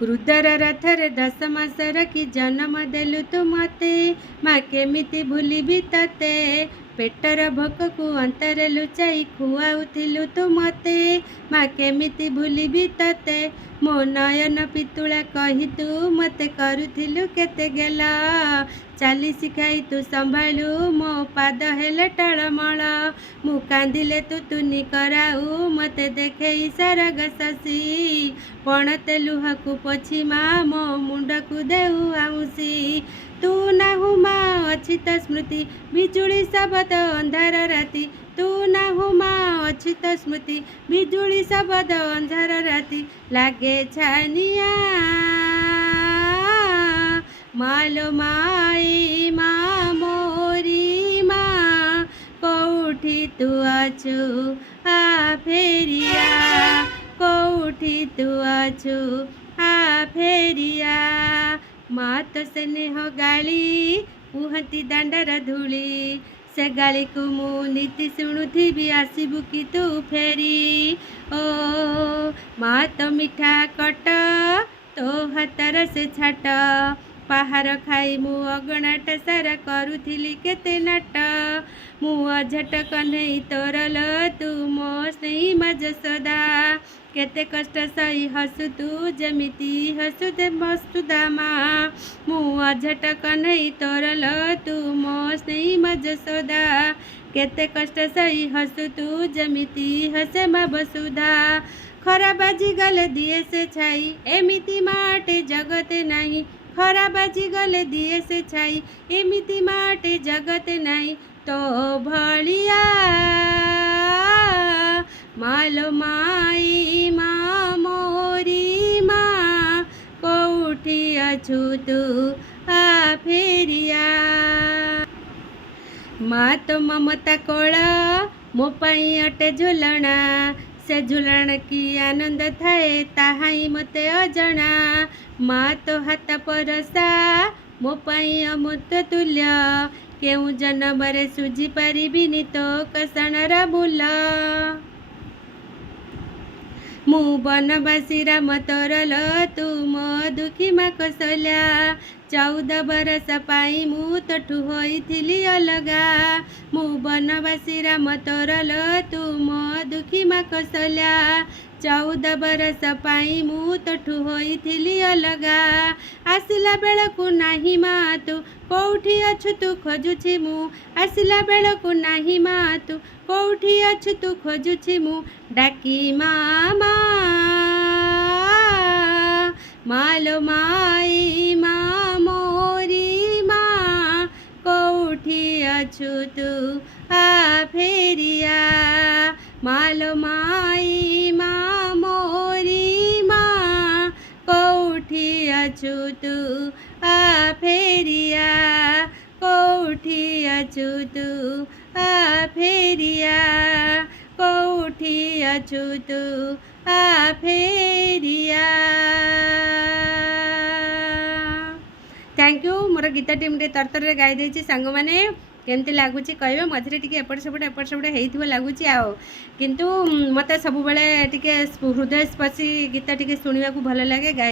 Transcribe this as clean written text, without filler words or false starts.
हृदर रथरे 10 मास रखी जन्म देलु तु मते माँ केमिति भूलिबि तते पेटर भोक को अंतर लुचाई खुआउथिलु तु मते माँ केमिति भूलिबि तते मो नयन पितुला कही तू मते करुथिलु केते गेला चाली शिखाई तू संभालु मो पाद हेले टळमळ मु कांदिले तू तुनी कराऊ मते देखे सरग शशि पणते लुह को पोछि माँ मो मुंड को देऊ आउसी तू नाहु माँ अच्छी तो स्मृति बिजुली शब्द अंधार राति तू नाहु माँ अच्छी तो स्मृति बिजुली शब्द अंधार राति लागे छानिया मालो माई माँ मोरी माँ कौठी तू अछु आ फेरिया कौठी तू अछु आ फेरिया माँ तो स्नेह गाली कुहती दांडर धूली से गाली को मु नीति शुणुथी आसबु कि तू फेरी ओ माँ तो मिठा कट तो हाथर से छाट पहाड़ खाई मु अगणाट सारा करुथिली केते नाट मु अझट कन्हई तोरल तू मो स्नेही मा जसोदा केते कष्ट सही हसु तू जमिति हसु दे मस्तुदा माँ मु अझट कन्हई तोरल तू मो स्नेही मा जसोदा केते कष्ट सही हसु तू जमिति हसे मा बसुधा खरा बाजी गले दिए से छाई एमिति माटे जगते नहीं खरा बाजी गले दिए से छाई एमिति माटे जगते नहीं तो भलिया मालो माई माँ मोरी माँ कौठी अछु तू आ फेरिया माँ तो ममता कोला मो पाई अटे झुलना से झुलण की आनंद थाए ताहाई मते अजणा माँ तो हाथ परसा मो पाई अमृत तुल्य केउ जन्मरे सुझी पारिबिनि तो कसणर मूल मु बनवासी राम तोरल तू मो दुखी मा कसल्या 14 बरस पाई मु तठु होइथिली अलगा मु बनवासी राम तोरल तू मो दुखी मा कसल्या 14 बरस पाई मु तठु होइथिली अलगा आसिला बेलकु नाही मा तू कौठी अछु तू खोजुछि मु आसिला बेलकु नाही मा तू कौठी अछु तू खोजुछि मु डाकी मामा मालो माई माँ मोरी माँ कौठी अछु तू आ फेरिया मालो माई माँ मोरी माँ कौठी अछु तू आ फेरिया कौठी अछु तू आ फेरिया कौठी अछु तू आ फेरिया। थैंक यू मोर गीत टीम रे तरतर गाई देछि सांग माने केमती लगुच कहे मझे टी एपट सेपट हो लगुच किंतु मत सब बेले टी हृदय स्पर्शी गीत टी शुणा भल लगे गाय